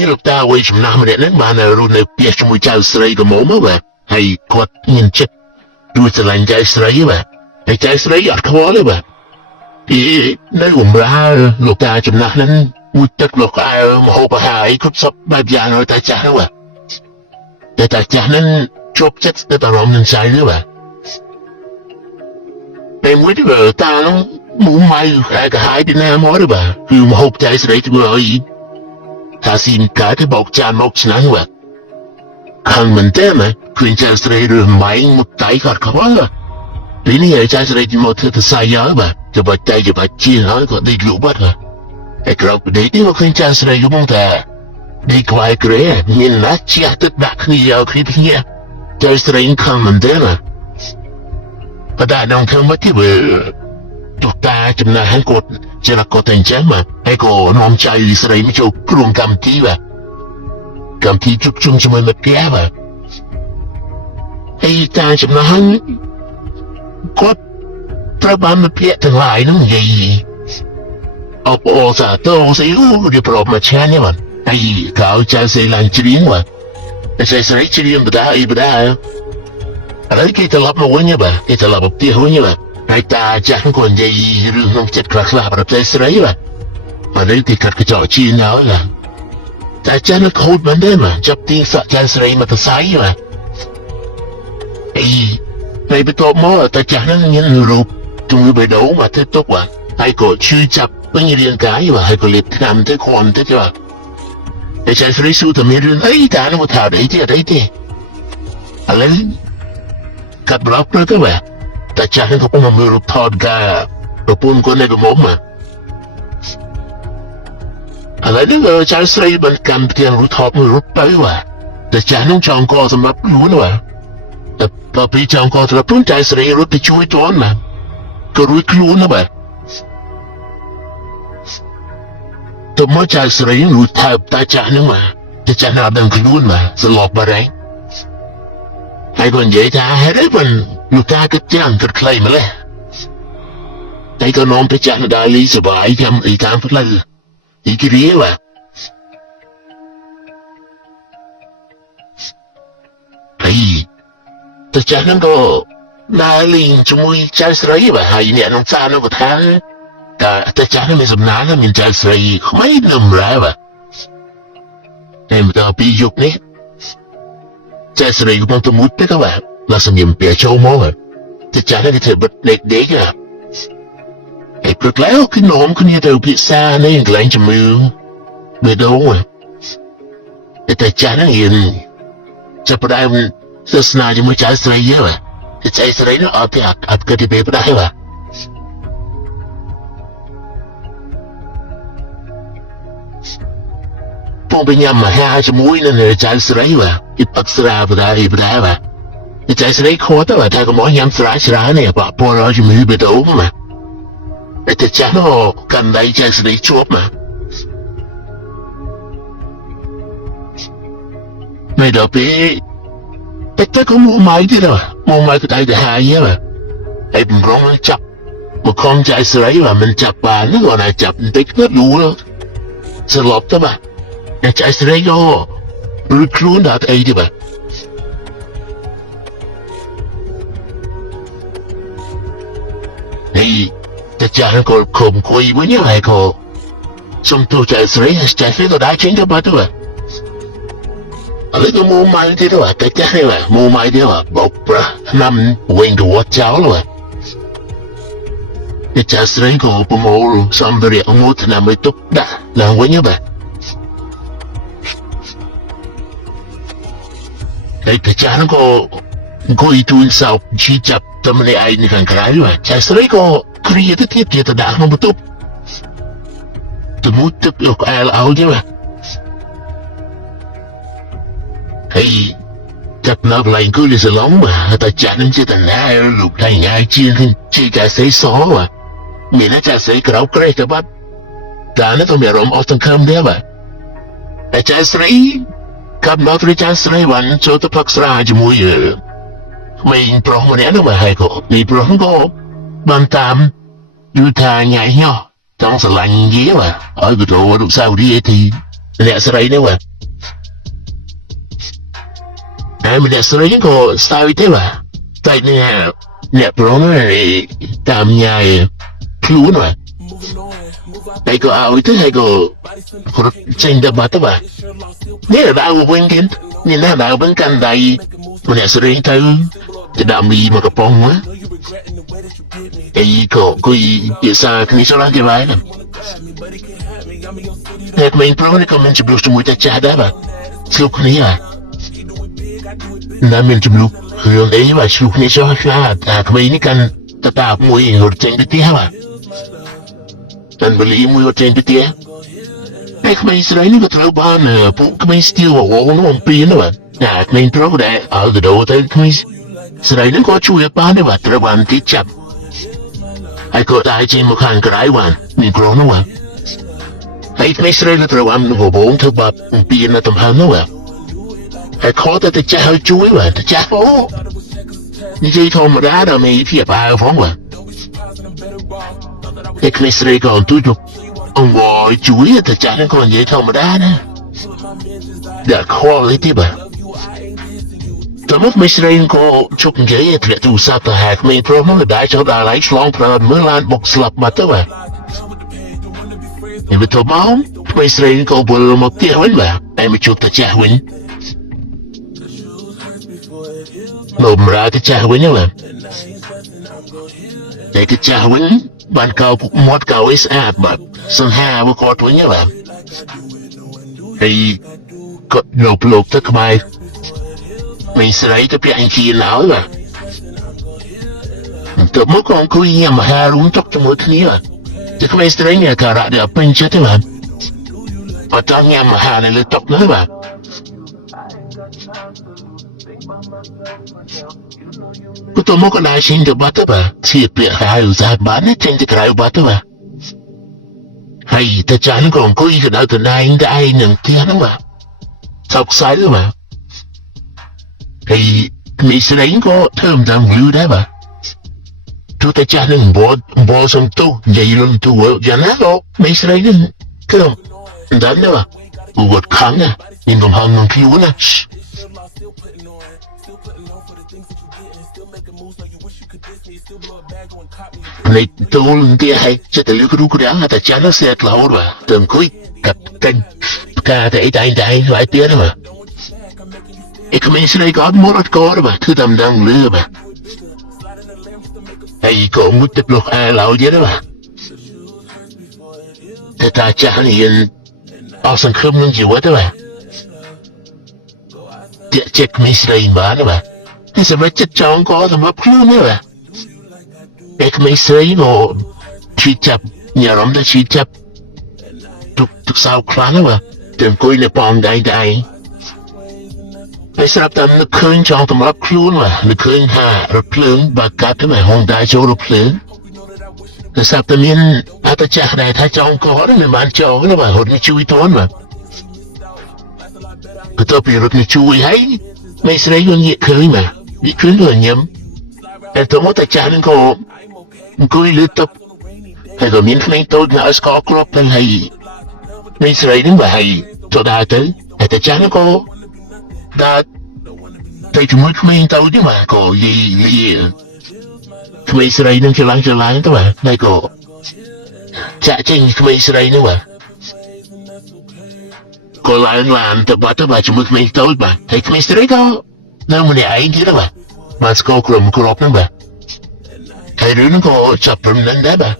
នេះលោកតាអ្វីចំណាស់ម្នាក់ហ្នឹងបានរស់នៅផ្ទះជាមួយចៅស្រីកមុំបាទហើយគាត់មានចិត្តជួយស្រឡាញ់ចៅស្រីបាទហើយចៅស្រីអត់ខ្វល់ទេបាទពីនៅបម្រើលោកតាចំណាស់ហ្នឹងមួយទឹកលោកអើមហូបអាហារអីគ្រប់សពបែបយ៉ាងឲ្យតាចាស់ហ្នឹងបាទតែតាចាស់ហ្នឹងជោគចិត្តទៅអារម្មណ៍នឹងចៅហ្នឹងបាទពេលមួយទៅតាហ្នឹងមុំមកកាហាយទីណាមកទេបាទគឺមហូបចៅស្រីធ្វើឲ្យថាស៊ីមកាទៅបោកចានមកឆ្នាំបាទខាងមិនទេណាឃើញចៅស្រីរឿងម៉ៃមកតៃគាត់ខ្វល់ពេលនេះចៅស្រីមកធ្វើទៅសាយបាទទៅបាច់តៃទៅបាច់ជាហើយគាត់ដេកលក់បាត់ហើយក្រោកពីដេកនេះមកឃើញចៅស្រីកំពុងតែដេកខ្វាយក្រែមានណាស់ជាទឹកដាក់គ្នាយកគ្នាភ្ញាក់ចៅស្រីខាងមិនទេណាប៉ុន្តែដល់ខាងមកទីវាលោកតាចំណាស់ហ្នឹងគាត់ជារកគាត់តែអញ្ចឹងបាទហើយក៏នាំចៅស្រីមកចូលក្រុមកម្មវិធីបាទកម្មវិធីជួបជុំជាមួយមិត្តភក្តិបាទហើយតាចំណាស់ហ្នឹងគាត់ត្រូវបានមិត្តភក្តិទាំងឡាយហ្នឹងនិយាយអបអរសាទរស្អីរៀបរាប់មកឆាននេះបាទហើយក៏ចៅស្រីឡើងច្រៀងបាទតែចៅស្រីច្រៀងបដាអីបដាឥឡូវគេត្រឡប់មកវិញបាទគេត្រឡប់មកផ្ទះវិញបាទហើយតាចាស់ក៏និយាយរឿងក្នុងចិត្តខ្លះៗប្រាប់ចៅស្រីបាទមកនេះទីកាត់កញ្ចក់ជៀនហើយឡាតែចាស់នៅខូចមិនដែរបាទចាប់ទីសាក់ចៅស្រីមកទៅសាយបាទអីពេលបន្ទាប់មកតាចាស់ហ្នឹងមានរូបជំងឺបេះដូងមកទៅទុកបាទហើយក៏ឈឺចាប់ពេញរាងកាយបាទហើយក៏លេបថ្នាំទៅខ្វំទៅបាទតែចៅស្រីសួរថាមានរឿងអីតានោះថាអីទេឥឡូវកាត់ប្រាប់ទៅបាទតែចាស់ហ្នឹងក៏ពុំមើលរូបថតការប្រពន្ធគាត់នៅកំមុំមកឥឡូវនេះចៅស្រីបានកាន់ផ្ទាំងរូបថតមួយរូបទៅបាទតែចាស់ហ្នឹងចង់កសម្រាប់ខ្លួនបាទតែពីចង់កសម្រាប់ខ្លួនចៅស្រីរត់ទៅជួយតនបាទក៏រួចខ្លួនណាបាទទៅមកចៅស្រីរួចថើបតែចាស់ហ្នឹងបាទតែចាស់ណាស់ដឹងខ្លួនបាទស្លាប់បាត់ហើយហើយក៏និយាយថាហេតុអីបានលោកតាគិតចាំគិតខ្លីម្ល៉េះតែក៏នាំទៅចាស់នៅដើរលីសបាយចាំអីតាមផ្លូវអីគេរៀបហើយទៅចាស់ហ្នឹងក៏ដើរលេងជាមួយចៅស្រីបាទហើយអ្នកក្នុងផ្សារនោះក៏ថាតែចាស់ហ្នឹងមានសំណាងមានចៅស្រីក្មេងនឹមរ៉ាបាទតែមកដល់ពីយប់នេះចៅស្រីកំពុងទៅមុតទៅបាទแล้วសម្ញំពេលចូលមកតែចាស់នេះធ្វើបិទលេខដេកហើយព្រឹកឡើងគឺនោមគ្នាទៅពិសានេះកន្លែងជំនឿបេះដូងតែចាស់នេះរៀនចាប់ផ្ដើមសាសនាជាមួយចៅស្រីហើយតែចៅស្រីនោះអត់គិតពីពេលផ្ដាស់បាទពងបញ្ញាមហាជាមួយនឹងចៅស្រីបាទពីប៉ាក់ស្រាបដាបាទចៅស្រីខត់ទៅថាកុំឲ្យញ៉ាំស្រានេះប៉ះពាល់ឲ្យជំងឺបេះដូងបាទតែចាស់នោះកាន់ដៃចៅស្រីជាប់បាទមិនដល់ពេលតែក៏មកម៉ៃទៀតមកម៉ៃក៏ដៃទៅហើយបាទហើយបំរុងចាប់មកខំចៅស្រីបាទមិនចាប់បាននោះគាត់ណាចាប់បន្តិចទៅយូរស្លាប់ទៅបាទតែចៅស្រីក៏ឬខ្លួនដល់អីទៀតបាទតែចាស់ក៏ខំគួយវិញហើយក៏សុំទូចៅស្រីហើយចៅស្រីក៏ដែរចេញទៅបាត់ទៅឥឡូវក៏មកម៉ៃទៀតតែចាស់នេះមកម៉ៃទៀតបោកប្រាស់ឆ្នាំវិញទៅវត្តចោលតែចៅស្រីក៏ប្រមូលសម្ភារៈមកឆ្នាំឲ្យទុកដាក់ឡើងវិញបាទហើយតែចាស់នោះក៏អង្គុយទូនសោកជីចាប់តែម្នាក់ឯងខាងក្រៅចៅស្រីក៏គ្រាទៅទៀតទៅដាក់ក្នុងបន្ទប់ទៅមុតទឹកយកអែលឲ្យទេបាទហើយចាប់នៅកន្លែងគូលីសឡុងបាទតែចាស់នឹងជាតណាលោកតែញ៉ាយជាជាចៅស្រីសបាទមានតែចៅស្រីក្រៅក្រេះទៅបាត់តែនេះទៅមានរំអស់ទាំងខំដែរបាទតែចៅស្រីកាប់មកព្រះចៅស្រីបានចូលទៅផឹកស្រាជាមួយក្មេងប្រុសម្នាក់នោះបាទហើយក៏នេះប្រុសក៏បានតាមយូថាញ៉ៃញ៉ោះចង់ស្រឡាញ់យីបាទឲ្យក៏ទៅរូបសាវរីឯទីអ្នកស្រីនោះបាទ mình đã xử lý có sao thế mà tại nè pro nó này tạm nhà luôn mà hay có ao thế hay có tranh đập bát mà nếu là bao quên kiến nên là bao vẫn cần đầy mình đã xử lý thôi thì đạm mì mà cái bông á ấy có gì sao cái số lang cái bài nè Hek main pro ni komen ci blus mu ta chada ba. Sluk ni ya. Na men ci bluk. Hương ấy ba sluk ni so sha ta kmei ni kan ta ta mu i hor ten bi ti ha. Tan beli mu hor ten bi ti. Hek main srai ni ko tro ba na pu kmei stil wa wo no pi na ba. Na main pro da al the do ta kmei srai ni ko chu ya pa ni ba tra ban ti chap. Ai ko ta chi mu khan krai wan ni pro no wa. Hãy mấy sợi là trâu âm của bốn thứ bập tiền là tầm hơn nữa à hãy khó ta ta cha hơi chuối mà ta cha phố như vậy thôi mà đá đâu mày phía bà phóng mà hãy mấy sợi còn tôi chụp ông bò chuối ta cha nó còn vậy thôi mà đá nè đã khó lấy tiếp à tầm mất mấy sợi có chụp ghế thì tu sắp ta hạt mấy pro nó đã cho ta lấy long pro mới lan bọc slap mà tới mà Em betul mau, Israel kau boleh mau tiawan ba, em cuba cahwin. Mau merata cahwin ba. Để cái cahwin, ban kau muat kau is ad ba, sang ha bu kau tuanya ba. Thì có lục lục tất bài, mình sẽ lấy cái biển kia nào ba. Từ mức con khui nhà mà ha rung chọc trong mỗi thứ ba. Chứ không phải sợi này cả đã được pin chết thế mà và trong nhà mà hà này là tóc nữa mà cứ tôi muốn cái này xin được bắt mà thì bị hai người bán hết trên cái bắt mà hay ta chán còn có gì đó từ nay đến ai nâng tiền mà sọc sai nữa mà thì mình sẽ đánh có thơm đang view đấy mà tu ta cha neng bo som tu jadi lun tu jangan lo mesra ini kem dan apa buat kanga ingin hang nong kiuna này tu lun dia hay sẽ tự lưu cái đó ta cha nó sẽ lâu rồi từng cuối cặp canh ca để đại lại tiếng mà cái mesra có một có rồi mà thứ tầm đang lừa mà hay có một tập lục lão vậy đó mà thế ta cha hiện ở sân khâm những gì vậy đó mà check mấy sợi mà đó mà thế sao mấy chất chọn có thì mất luôn nữa mà cái mấy sợi nó chỉ chập nhà lắm đó chỉ chập tục sao khá đó mà tìm coi là bom đạiไอ้สำหรับตอนนึกคืนจองตำรับคลุ้นว่ะนึกคืนหารถเพลิงบากาศทำไมห้องได้โจรถเพลิงแต่สำหรับตอนนี้อาตจากได้ถ้าจองก่อนเนี่ยมันจองนะว่ะรถมีช่วยต้นว่ะก็ตัวปีรถมีช่วยให้ไม่ใช่ยังเหยียดคืนมามีคืนเลยย้ำแต่ตัวมอตจากนั่นก็คุยลึกตับแต่ก็มีไม่ตัวน่าสกอร์กรอบเป็นให้ไม่ใช่นั่นว่าให้ตัวได้tớiแต่จากนั่นก็đã thấy chúng mới không tao chứ mà có gì không ai sẽ đây nên cho lắng các bạn đây có chạy tranh không ai sẽ đây nữa mà có làm tập bắt các bạn chúng mới không tao mà thấy không ai sẽ đây đâu nên mình để ấy chứ đó mà có cầm crop nữa mà thấy đứa nó có chập rừng lên đấy mà